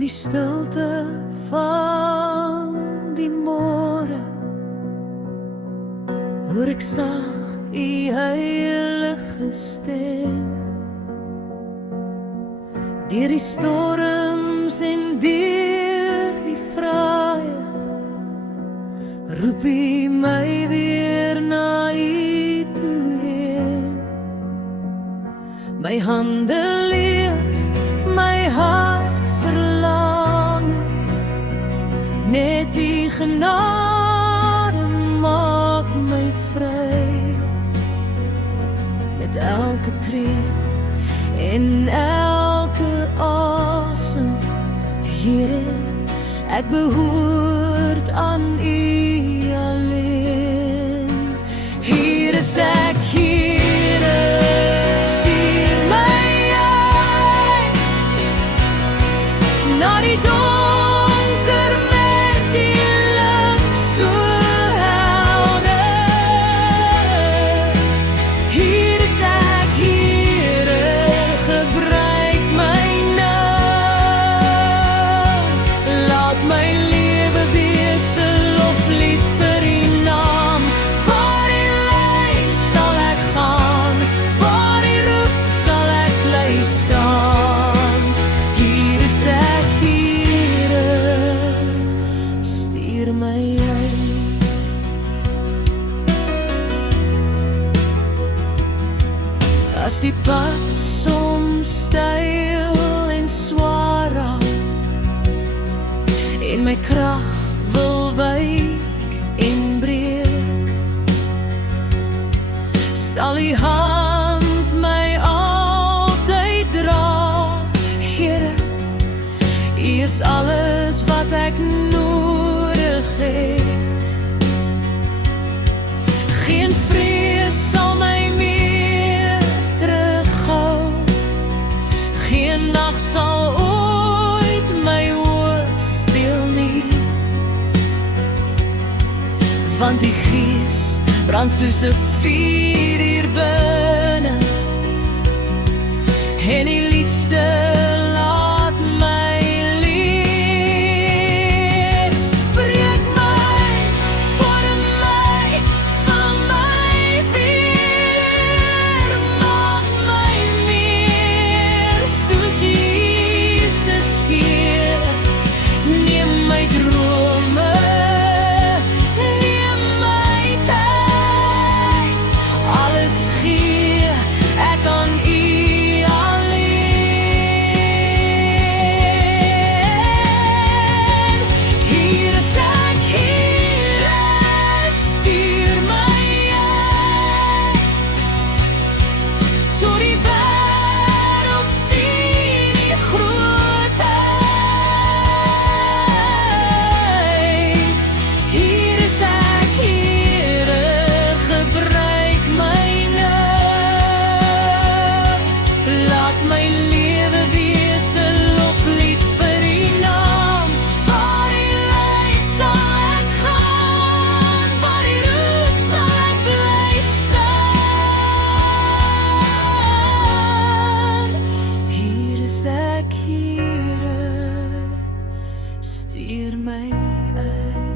die stilte van die môre hoor ek sag u heilige stem. Deur die storms en deur die vrye roep u my weer na u toe heen. My hande leef, my hart verlangend, net die genade maak my vry. Met elke tree en elke asem, Here, ek behoort aan u alleen. Hier is ek, Here, stuur my uit na die donker met die lig so helder. Hier is ek, Here, gebruik my nou. Laat my lewe wees 'n loflied vir u naam. Waar u lei sal ek gaan, waar u roep sal ek bly staan. Hier is ek, Here, stuur my uit. As die pad soms steil en swaar raak en my krag wil wyk en breek, sal u hand my altyd dra. Here, u is alles wat ek nodig het. Geen vrees sal my meer terughou, geen nag sal ooit my hoop stil nie, want die Gees brand soos 'n vuur hier binne, en die liefde laat my leef. Breek my, vorm my, vul my weer, maak my meer soos Jesus, Heer. Neem my drome, neem my tyd, alles gee ek aan u alleen. Hier is ek, Here, stuur my uit, tot die wêreld sien die grootheid. Hier is ek, Here, gebruik my nou. Laat my lewe wees 'n loflied vir u naam. Waar u lei sal ek gaan, waar u roep sal ek bly staan. Hier is ek, Here, stuur my uit.